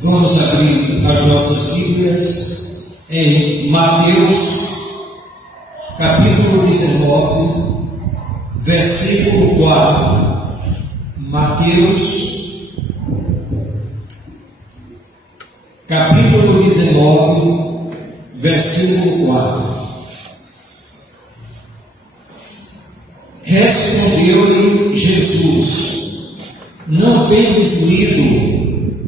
Vamos abrir as nossas Bíblias em Mateus, capítulo 19, versículo 4. Mateus, capítulo 19, versículo 4. Respondeu-lhe Jesus: não tendes lido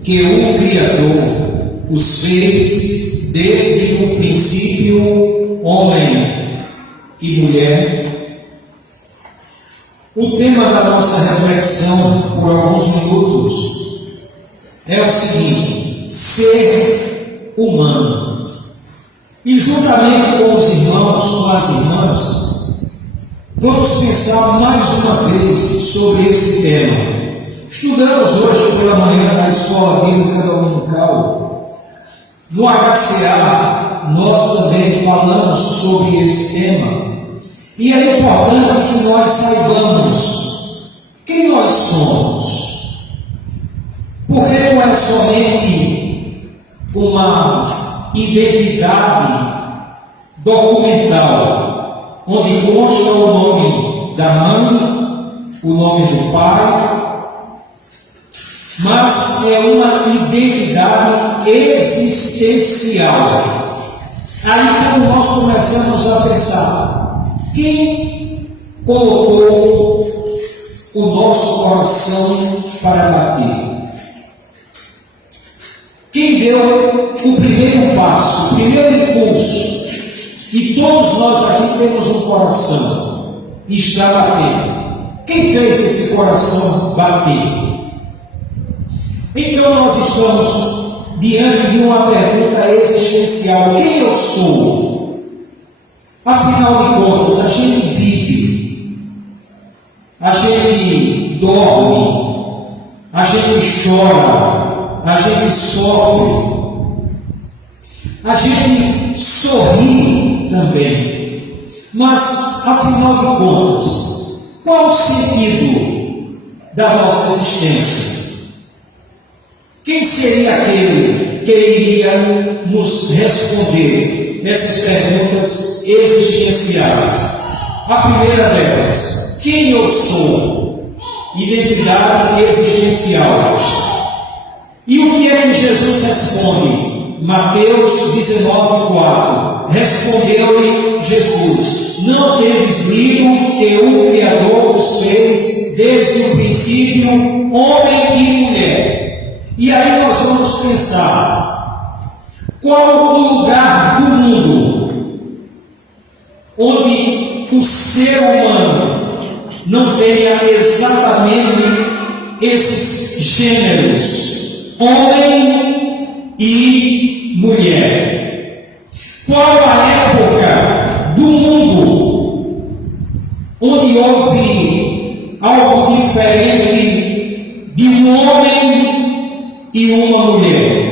que o Criador os fez desde o princípio homem e mulher? O tema da nossa reflexão por alguns minutos é o seguinte: ser humano. E juntamente com os irmãos, com as irmãs, vamos pensar mais uma vez sobre esse tema. Estudamos hoje pela manhã na Escola Bíblica Dominical. No HCA, nós também falamos sobre esse tema. E é importante que nós saibamos quem nós somos. Porque não é somente uma identidade documental, onde consta o nome da mãe, o nome do pai, mas é uma identidade existencial. Aí então nós começamos a pensar: quem colocou o nosso coração para bater? Quem deu o primeiro passo, o primeiro impulso? E todos nós aqui temos um coração e está batendo. Quem fez esse coração bater? Então nós estamos diante de uma pergunta existencial: quem eu sou? Afinal de contas, a gente vive, a gente dorme, a gente chora, a gente sofre, a gente sorri também. Mas, afinal de contas, qual o sentido da nossa existência? Quem seria aquele que iria nos responder essas perguntas existenciais? A primeira delas: quem eu sou? Identidade existencial. E o que é que Jesus responde? Mateus 19, 4. Respondeu-lhe Jesus: não tendes lido que o Criador os fez desde o princípio homem e mulher? E aí nós vamos pensar: qual o lugar do mundo onde o ser humano não tenha exatamente esses gêneros, homem e mulher? Qual a época do mundo onde houve algo diferente de um homem e uma mulher?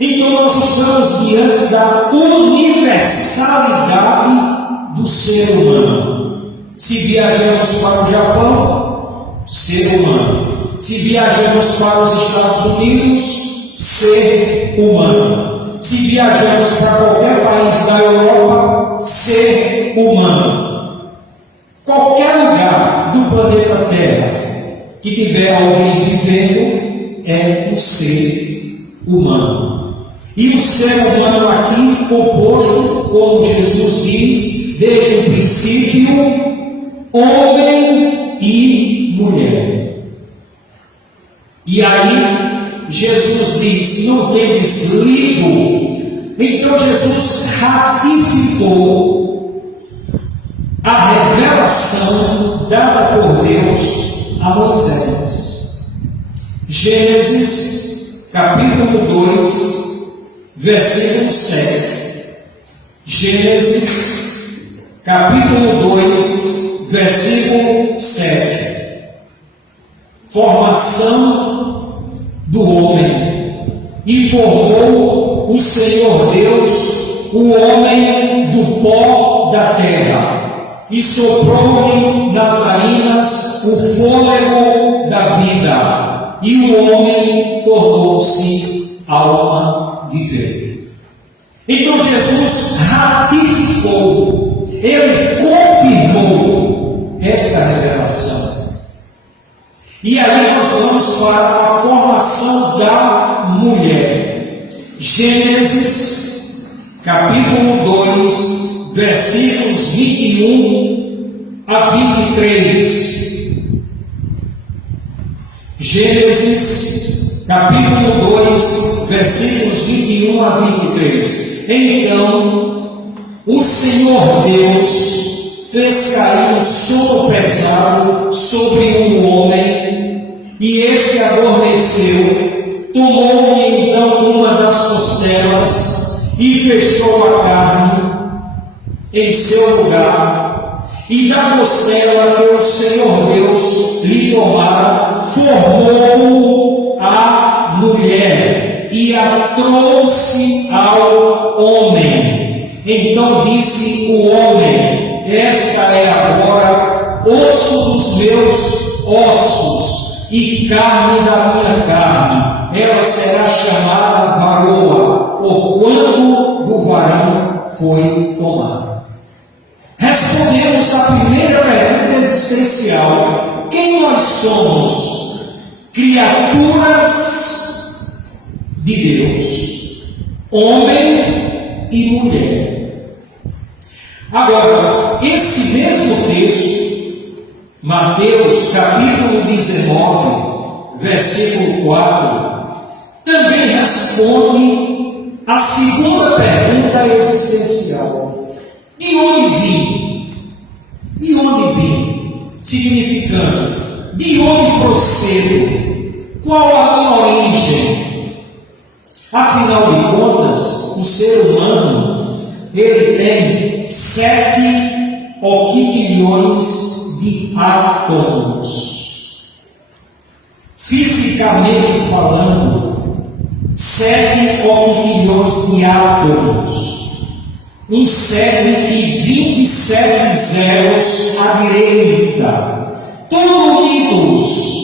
Então nós estamos diante da universalidade do ser humano. Se viajamos para o Japão, ser humano. Se viajamos para os Estados Unidos, ser humano. Se viajamos para qualquer país da Europa, ser humano. Qualquer lugar do planeta Terra que tiver alguém vivendo é um ser humano. E o ser humano aqui composto, como Jesus diz, desde o princípio, homem e mulher. E aí Jesus diz: não tendes lido? Então Jesus ratificou a revelação dada por Deus a Moisés. Gênesis, capítulo 2, versículo 7. Gênesis, capítulo 2, versículo 7. Formação do homem. E formou o Senhor Deus o homem do pó da terra, e soprou-lhe nas narinas o fôlego da vida, e o homem tornou-se alma vivente. Então Jesus ratificou, ele confirmou esta revelação. E aí nós vamos para a formação da mulher. Gênesis, capítulo 2, versículos 21 a 23. Gênesis, capítulo 2, versículos 21 a 23. Então, o Senhor Deus fez cair um sono pesado sobre um homem, e este adormeceu. Tomou-lhe então uma das costelas e fechou a carne em seu lugar, e da costela que o Senhor Deus lhe tomara, formou a mulher e a trouxe ao homem. Então disse o homem: esta é agora osso dos meus ossos e carne da minha carne. Ela será chamada varoa, porquanto do varão foi tomada. Respondemos à primeira pergunta existencial: quem nós somos? Criaturas de Deus, homem e mulher. Agora, esse mesmo texto, Mateus capítulo 19, versículo 4, também responde a segunda pergunta existencial: de onde vim? De onde vim? Significando, de onde procedo? Qual a minha origem? Afinal de contas, o ser humano, ele tem 7 oquitilhões de átomos. Fisicamente falando, 7 oquitilhões de átomos. Um 7 e 27 zeros à direita, todos unidos.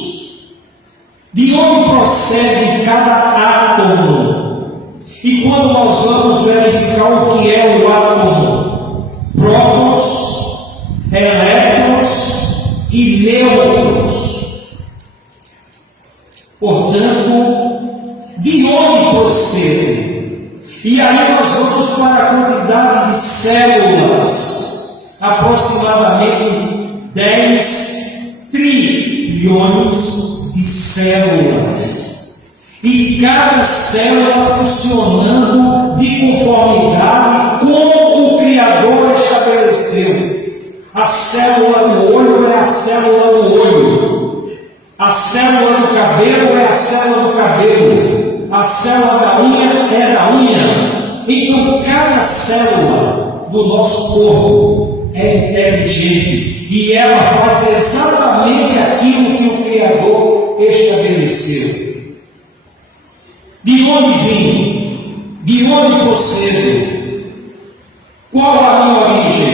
De onde procede cada átomo? E quando nós vamos verificar o que é o átomo, prótons, elétrons e nêutrons. Portanto, de onde procede? E aí nós vamos para a quantidade de células, aproximadamente 10 trilhões de células. E cada célula funcionando de conformidade com o Criador estabeleceu. A célula do olho é a célula do olho. A célula do cabelo é a célula do cabelo. A célula da unha é da unha. Então, cada célula do nosso corpo é inteligente e ela faz exatamente aquilo que o Criador estabeleceu. De onde vim? De onde procedo? Qual a minha origem?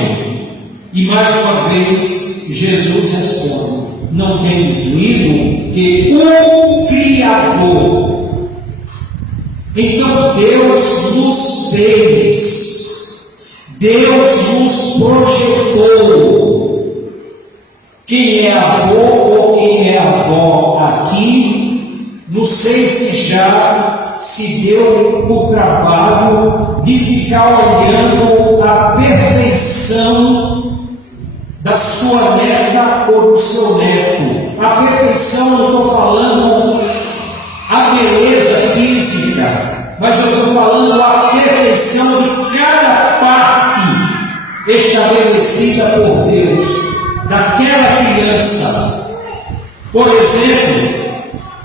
E mais uma vez, Jesus responde: não tendes lido que o Criador. Então Deus nos fez, Deus nos projetou. Quem é avô ou quem é avó aqui, não sei se já se deu o trabalho de ficar olhando a perfeição da sua neta ou do seu neto. A perfeição, não estou falando a beleza física, mas eu estou falando a perfeição de cada parte estabelecida por Deus, daquela criança. Por exemplo,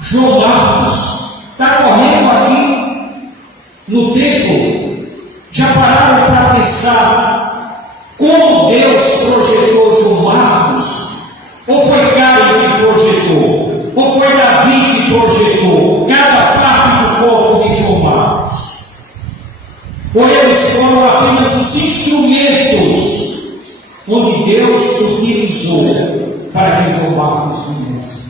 João Marcos está correndo aqui no templo. Já pararam para pensar como Deus projetou João Marcos? Ou foi Caio que projetou? Ou foi Davi que projetou cada parte do corpo de João Marcos? Ou eles foram apenas os instrumentos onde Deus utilizou para que João Marcos viesse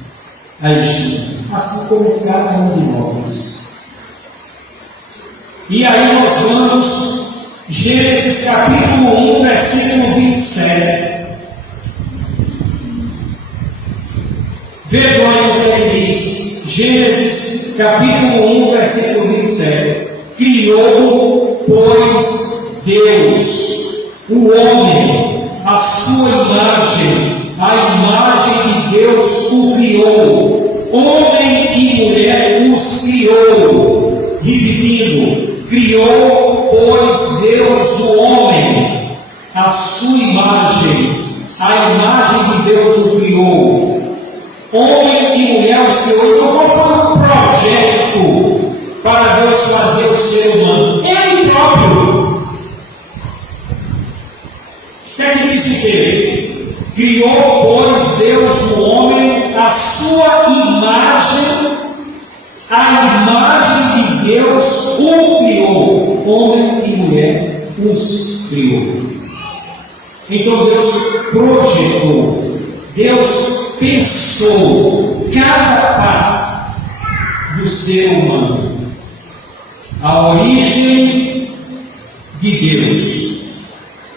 a Egito, assim como cada um de nós. E aí nós vamos, Gênesis capítulo 1, versículo 27. Vejam aí o que ele diz. Gênesis capítulo 1, versículo 27. Criou, pois, Deus o homem, a sua imagem, a imagem de Deus o criou. Homem e mulher os criou. Repetindo, criou, pois, Deus o homem, a sua imagem, a imagem de Deus o criou. Homem e mulher os criou. Então, qual foi o projeto para Deus fazer o ser humano? Ele próprio. O que é que diz o texto? Criou, pois, Deus o homem, a sua imagem, a imagem de Deus o criou. Homem e mulher os criou. Então Deus projetou, Deus pensou cada parte do ser humano, a origem de Deus.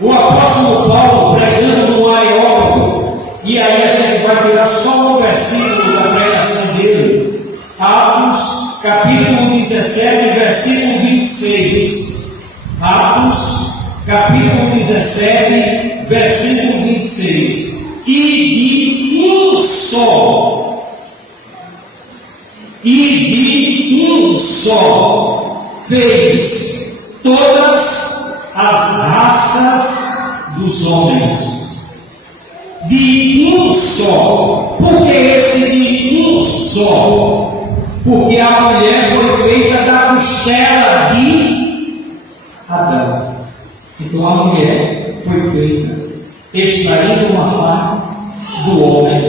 O apóstolo Paulo, pregando no Areópago, e aí a gente vai tirar só um versículo da pregação dele, Atos capítulo 17, versículo 26. Atos capítulo 17, versículo 26. E de um só fez todas as raças dos homens. De um só. Por que esse de um só? Porque a mulher foi feita da costela de Adão. Então a mulher foi feita extraindo uma parte do homem.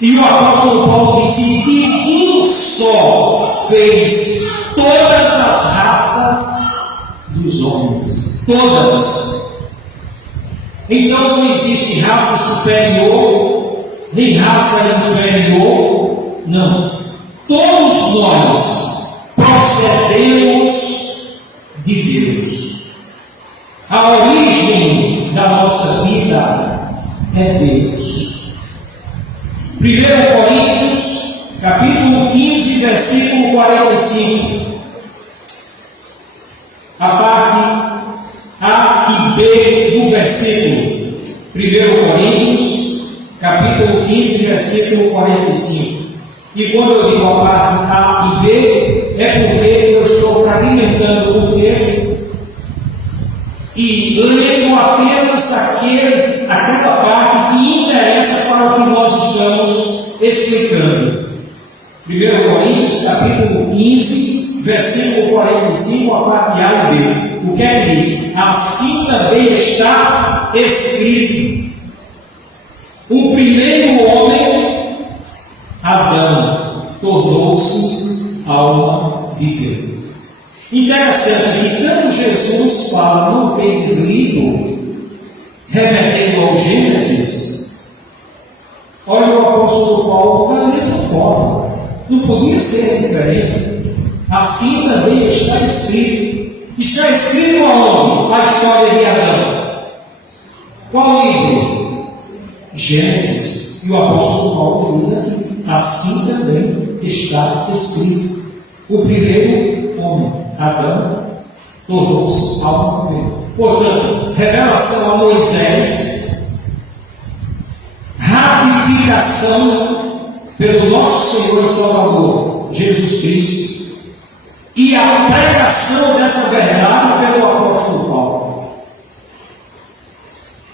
E o apóstolo Paulo disse: de um só fez todas as raças dos homens. Todas. Então não existe raça superior, nem raça inferior. Não. Todos nós procedemos de Deus. A origem da nossa vida é Deus. 1 Coríntios, capítulo 15, versículo 45. A parte A e B do versículo. 1 Coríntios, capítulo 15, versículo 45. E quando eu digo a parte A e B, é porque eu estou fragmentando o texto e lendo apenas aquela parte que interessa para o que nós estamos explicando. 1 Coríntios, capítulo 15, versículo 45, a parte A e B. O que é que diz? Assim também está escrito: o primeiro homem, Adão, tornou-se alma de Deus. Interessante que tanto Jesus fala, não tendes lido, remetendo ao Gênesis. Olha o apóstolo Paulo da mesma forma. Não podia ser diferente. Assim também está escrito. Está escrito aonde? A história de Adão. Qual livro? Gênesis. E o apóstolo Paulo diz aqui: assim também está escrito. O primeiro homem, Adão, tornou-se alma de Deus. Portanto, revelação a Moisés, ratificação pelo nosso Senhor e Salvador Jesus Cristo, e a pregação dessa verdade pelo apóstolo Paulo.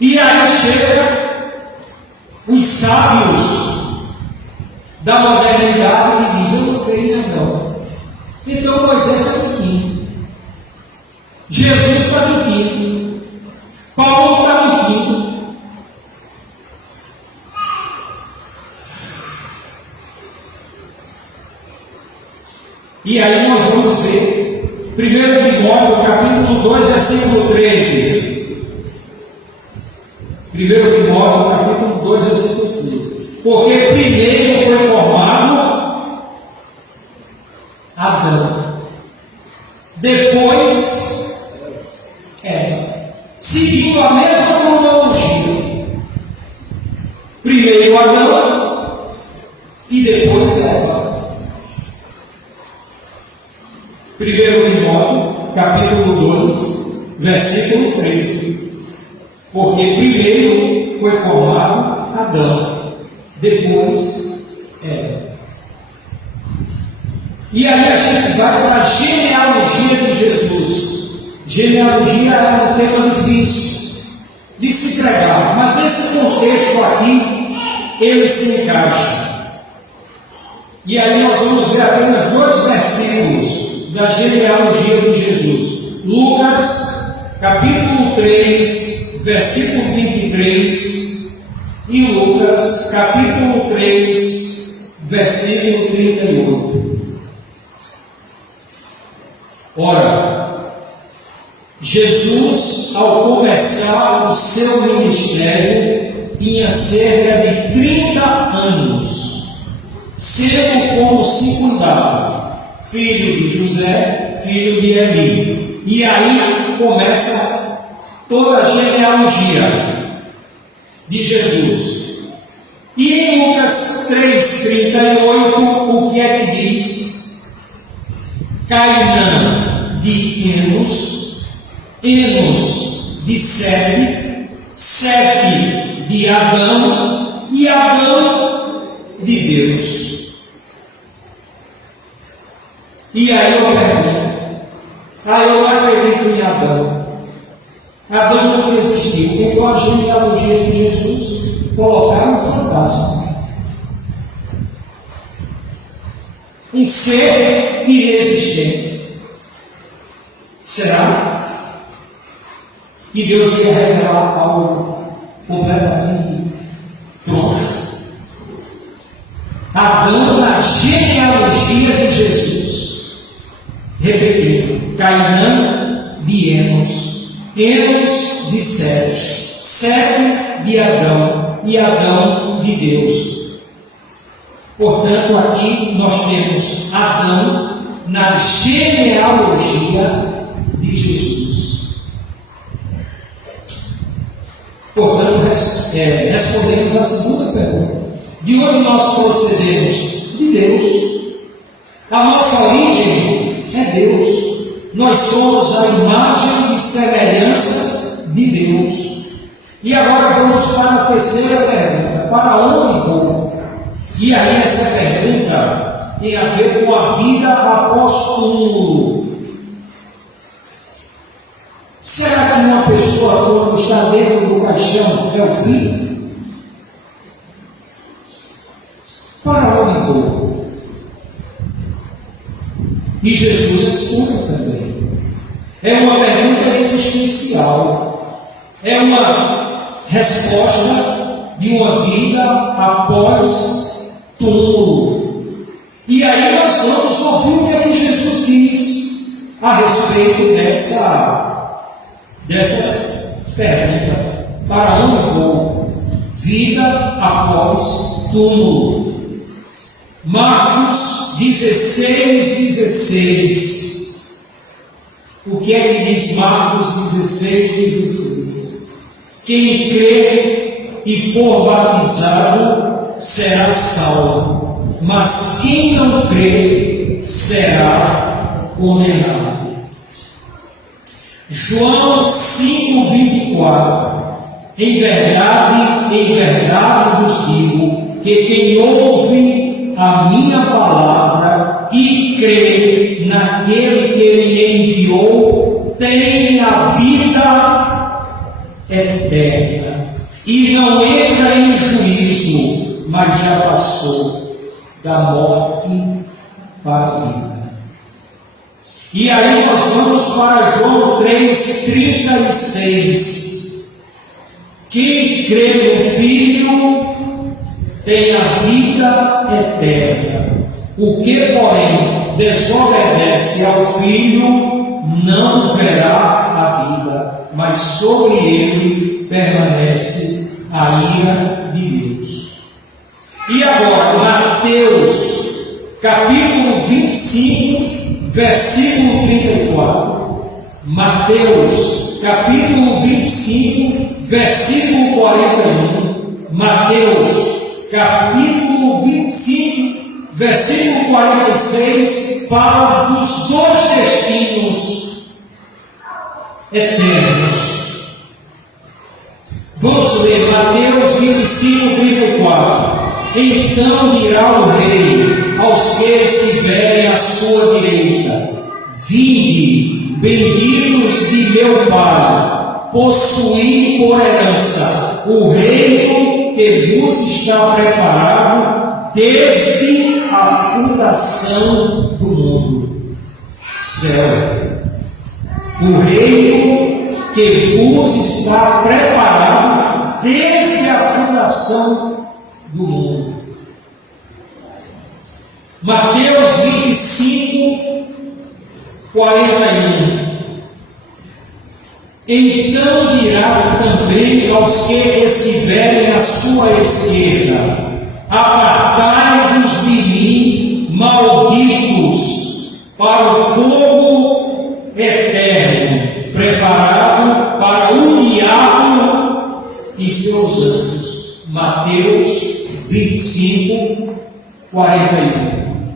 E aí chega os sábios da modernidade e diz: eu não creio em Adão. Então Moisés está mentindo, Jesus está mentindo, Paulo está mentindo. E aí nós vamos ver 1 Timóteo capítulo 2, versículo 13. 1 Timóteo capítulo 2, versículo 13. Porque primeiro foi formado Adão, depois 1 Timóteo, capítulo 2, versículo 13. Porque primeiro foi formado Adão, depois Eva. E aí a gente vai para a genealogia de Jesus. Genealogia é um tema difícil de se pregar, mas nesse contexto aqui ele se encaixa. E aí nós vamos ver apenas 2 versículos da genealogia de Jesus. Lucas, capítulo 3, versículo 23, e Lucas, capítulo 3, versículo 38. Ora, Jesus, ao começar o seu ministério, tinha cerca de 30 anos, sendo como se cuidava, filho de José, filho de Eli. E aí começa toda a genealogia de Jesus. E em Lucas 3,38, o que é que diz? Cainã de Enos, Enos de Sete, Sete de Adão, e Adão de Deus. E aí eu pergunto, eu não acredito em Adão. Adão nunca existiu. Então a genealogia de Jesus colocaram um fantasma, um ser inexistente. Será que Deus quer revelar algo completamente troncho? Adão na genealogia de Jesus, repetindo, Cainã de Enos, Enos de Sete, Sete de Adão, e Adão de Deus. Portanto, aqui nós temos Adão na genealogia de Jesus. Portanto, respondemos a segunda pergunta: de onde nós procedemos? De Deus. A nossa origem é Deus. Nós somos a imagem e semelhança de Deus. E agora vamos para a terceira pergunta: para onde vou? E aí essa pergunta tem a ver com a vida após túmulo. Será que uma pessoa, quando está dentro do caixão, é o fim? Para onde vou? E Jesus responde também. É uma pergunta existencial. É uma resposta de uma vida após túmulo. E aí nós vamos ouvir o que é que Jesus diz a respeito dessa pergunta: para onde vou? Vida após túmulo. Marcos 16:16. O que é que diz Marcos 16:16? Quem crê e for batizado será salvo, mas quem não crê será condenado. João 5:24. Em verdade vos digo que quem ouve a minha palavra e crê naquele que me enviou tem a vida eterna e não entra em juízo, mas já passou da morte para a vida. E aí nós vamos para João 3:36. Quem crê no Filho tem a vida eterna. O que, porém, desobedece ao Filho não verá a vida, mas sobre ele permanece a ira de Deus. E agora, Mateus, capítulo 25, versículo 34. Mateus, capítulo 25, versículo 41. Mateus, capítulo 25, Versículo 46 fala dos dois destinos eternos. Vamos ler Mateus 25, 34. Então dirá o rei aos que estiverem à sua direita: vinde, benditos de meu Pai, possuí por herança o reino que vos está preparado desde a fundação do mundo. Céu, o reino que vos está preparado desde a fundação do mundo. Mateus 25, 41. Então dirá também aos que estiverem à sua esquerda: apartai-vos de mim, malditos, para o fogo eterno, preparado para o diabo e seus anjos. Mateus 25, 41.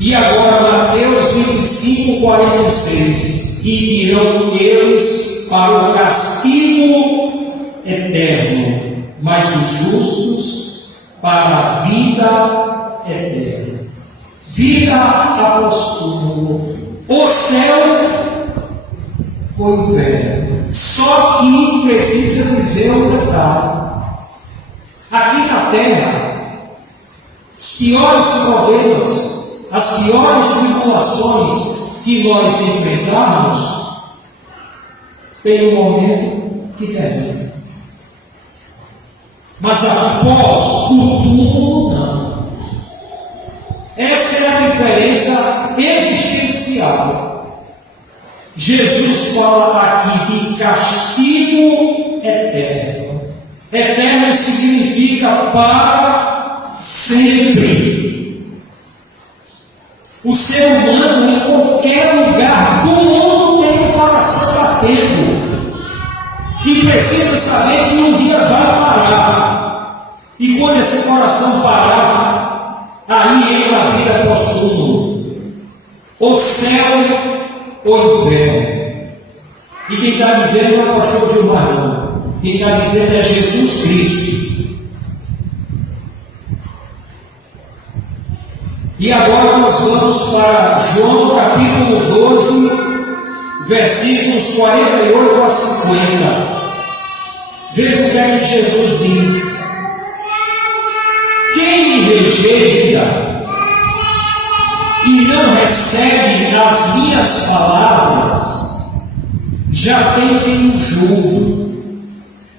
E agora Mateus 25, 46. E dirão eles para o castigo eterno, mas os justos para a vida eterna. Vida apóstolo, o céu ou o inferno. Só que precisa dizer um detalhe: aqui na terra, os piores problemas, as piores tribulações que nós enfrentarmos, tem um momento que termina. Mas após o túmulo, não. Essa é a diferença existencial. Jesus fala aqui de castigo eterno. Eterno significa para sempre. O ser humano, em qualquer lugar do mundo, tem um coração batendo. E precisa saber que um dia vai parar. E quando esse coração parar, aí entra a vida pós-túmulo. O céu ou o inferno. E quem está dizendo não é o pastor Gilmar, não. Quem está dizendo é Jesus Cristo. E agora nós vamos para João capítulo 12, versículos 48 a 50. Veja o que é que Jesus diz: quem me rejeita e não recebe as minhas palavras, já tem quem o julgue.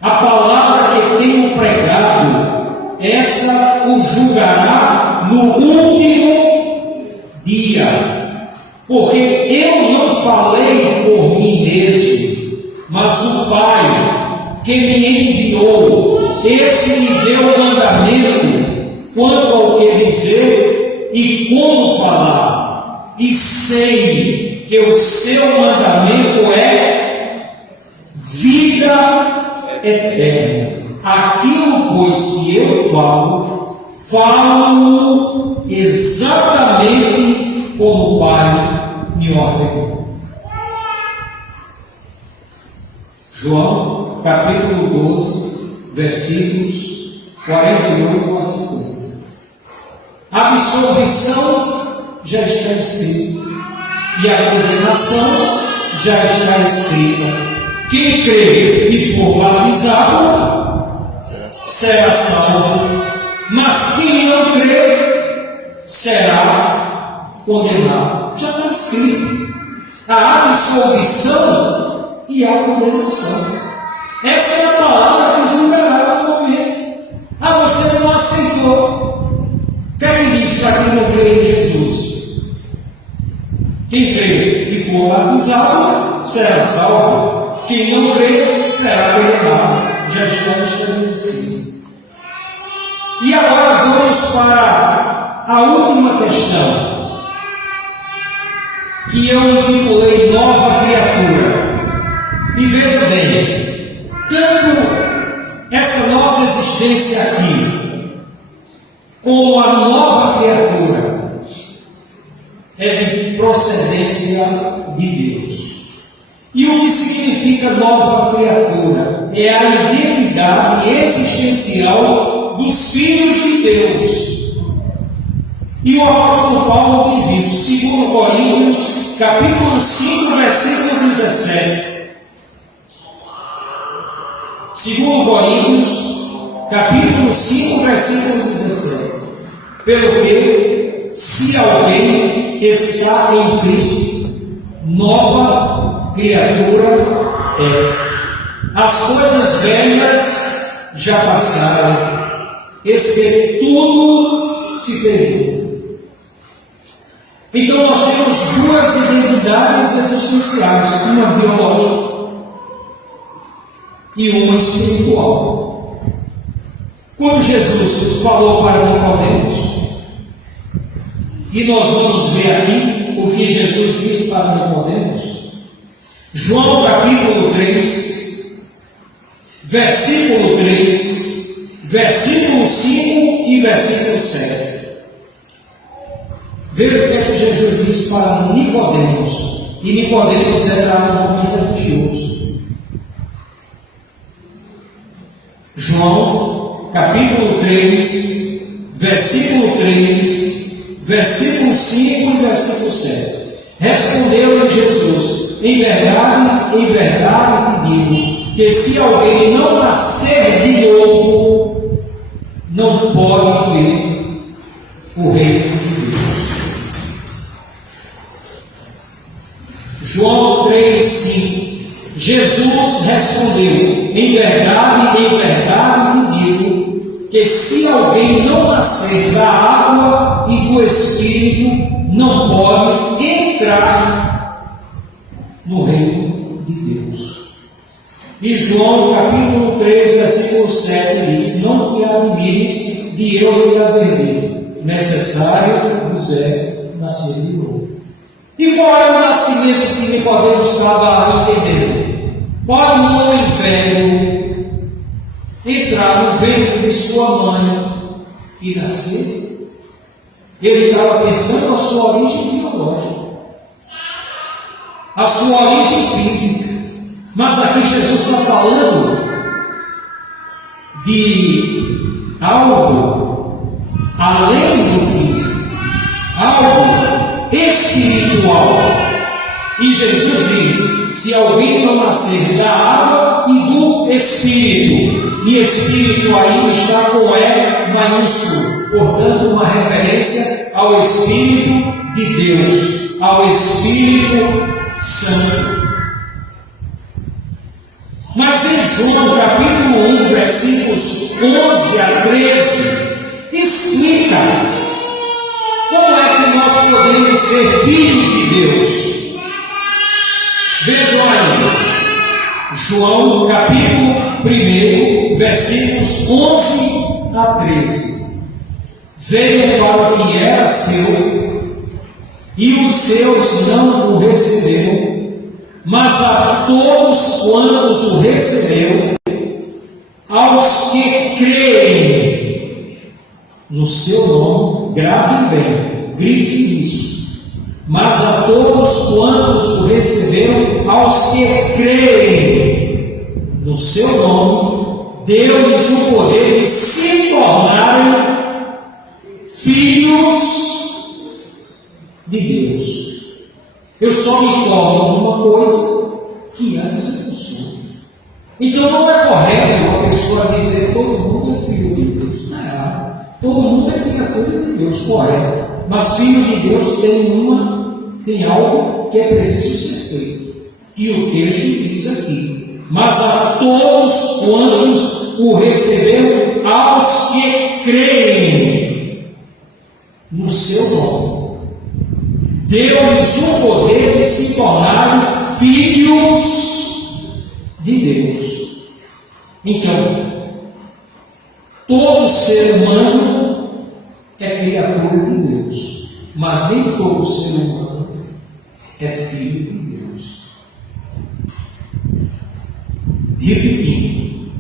A palavra que tenho pregado, essa o julgará no último dia. Porque eu não falei por mim mesmo, mas o Pai que me enviou, esse me deu o mandamento quanto ao que dizer e como falar. E sei que o seu mandamento é vida eterna. Aquilo, pois, que eu falo exatamente como o Pai me ordenou. João, capítulo 12, versículos 48 a 50. A absolvição já está escrita, e a condenação já está escrita. Quem crê e for batizado será salvo, mas quem não crê será condenado. Já está escrito a absolvição e a condenação. Essa é a palavra que julgará no momento. Você não aceitou. O que é que diz para quem não crê em Jesus? Quem crê e for batizado será salvo. Quem não crê será condenado. Já está estabelecido. E agora vamos para a última questão, que eu intitulei Nova Criatura. E veja bem, tanto essa nossa existência aqui, como a nova criatura é de procedência de Deus. E o que significa nova criatura? É a identidade existencial dos filhos de Deus. E o apóstolo Paulo diz isso, 2 Coríntios, capítulo 5, versículo 17. 2 Coríntios, capítulo 5, versículo 17. Pelo que, se alguém está em Cristo, nova criatura é. As coisas velhas já passaram, eis que tudo se fez. Então nós temos duas identidades existenciais, uma biológica e uma espiritual. Quando Jesus falou para Nicodemos, e nós vamos ver aqui o que Jesus disse para Nicodemos, João capítulo 3, versículo 3, versículo 5 e versículo 7. Veja o que é que Jesus disse para Nicodemos, e Nicodemos era um homem religioso. João capítulo 3, versículo 3, versículo 5 e versículo 7. Respondeu-lhe Jesus: em verdade te digo, que se alguém não nascer de novo, não pode ver o reino de Deus. João 3,5. Jesus respondeu: em verdade te digo, que se alguém não nascer da água e do Espírito, não pode entrar no reino de Deus. E João capítulo 3, versículo 7 diz: não te admires de eu lhe haver dito, necessário vos é nascer de novo. E qual é o nascimento que Nicodemos estava entendendo? Pode um homem velho entrar no ventre de sua mãe e nascer? Ele estava pensando a sua origem biológica, a sua origem física. Mas aqui Jesus está falando de algo além do físico, algo espiritual. E Jesus diz: se alguém não nascer da água e do Espírito, e Espírito aí está com E maiúsculo, portanto uma referência ao Espírito de Deus, ao Espírito Santo. Mas em João capítulo 1, versículos 11 a 13, explica como é que nós podemos ser filhos de Deus. Vejam aí, João capítulo 1, versículos 11 a 13. Veio para o que era seu, e os seus não o receberam, mas a todos quantos o receberam, aos que creem no seu nome, grave bem, grife isso. Mas a todos quantos o receberam, aos que creem no seu nome, deu-lhes o poder de se tornarem filhos de Deus. Eu só me torno uma coisa que antes eu não sou. Então não é correto uma pessoa dizer que todo mundo é filho de Deus. Não é errado. Todo mundo é criatura de Deus, correto. Mas filho de Deus tem algo que é preciso ser feito. E o texto diz aqui: mas a todos quantos o receberam, aos que creem no seu nome, deu-lhes o poder de se tornarem filhos de Deus. Então, todo ser humano é criatura de Deus, mas nem todo ser humano é filho de Deus. Repetindo,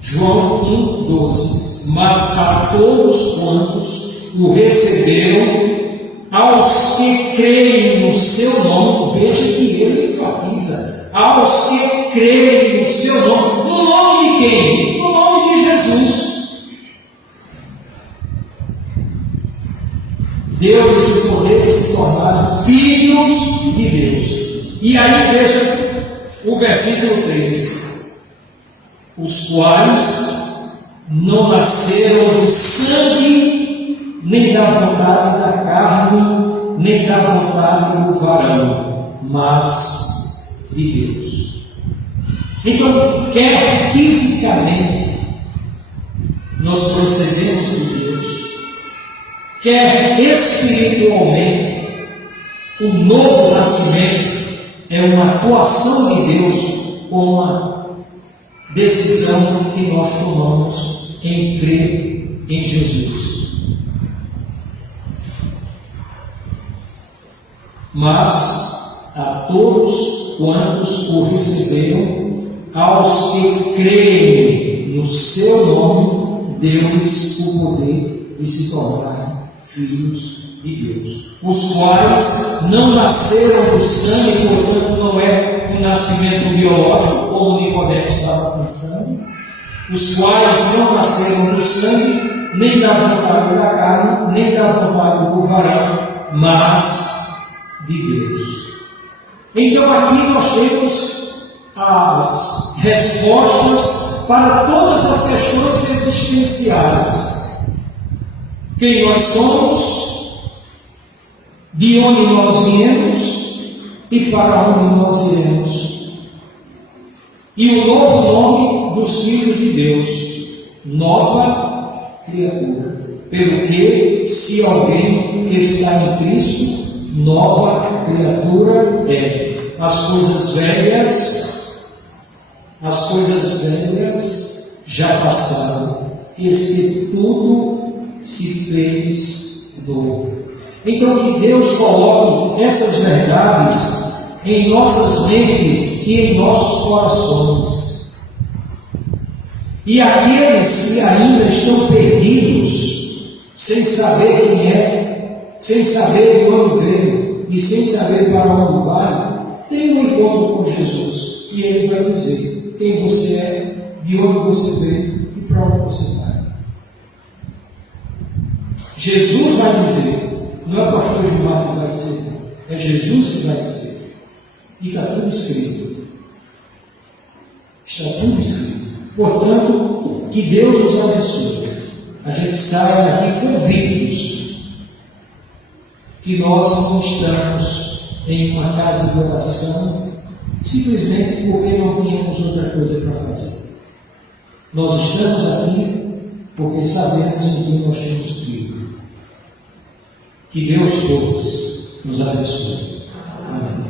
João 1,12. mas a todos quantos o receberam, aos que creem no seu nome. Veja que ele enfatiza: aos que creem no seu nome. No nome de quem? No nome de Jesus. Deu-lhes o poder de se tornarem filhos de Deus. E aí veja o versículo 13: os quais não nasceram do sangue, nem da vontade da carne, nem da vontade do varão, mas de Deus. Então, quer fisicamente nós procedemos de Deus, quer espiritualmente, o novo nascimento é uma atuação de Deus com uma decisão que nós tomamos em crer em Jesus. Mas a todos quantos o receberam, aos que creem no seu nome, deu-lhes o poder de se tornarem filhos de Deus, os quais não nasceram do sangue, portanto não é um nascimento biológico, como Nicodemo estava pensando, os quais não nasceram do sangue, nem da vontade da carne, nem da vontade do varão, mas de Deus. Então aqui nós temos as respostas para todas as questões existenciais: quem nós somos, de onde nós viemos e para onde nós iremos, e o novo nome dos filhos de Deus, nova criatura, pelo que, se alguém está em Cristo, nova criatura é. As coisas velhas já passaram, eis que tudo se fez novo. Então que Deus coloque essas verdades em nossas mentes e em nossos corações. E aqueles que ainda estão perdidos, sem saber quem é, sem saber de onde veio e sem saber para onde vai, tem um encontro com Jesus e Ele vai dizer quem você é, de onde você veio e para onde você vai. Jesus vai dizer, não é o pastor Gilmar que vai dizer, é Jesus que vai dizer. E está tudo escrito. Está tudo escrito. Portanto, que Deus nos abençoe. A gente sai daqui convictos que nós não estamos em uma casa de oração simplesmente porque não tínhamos outra coisa para fazer. Nós estamos aqui porque sabemos em quem nós temos crido. Que Deus todos nos abençoe. Amém.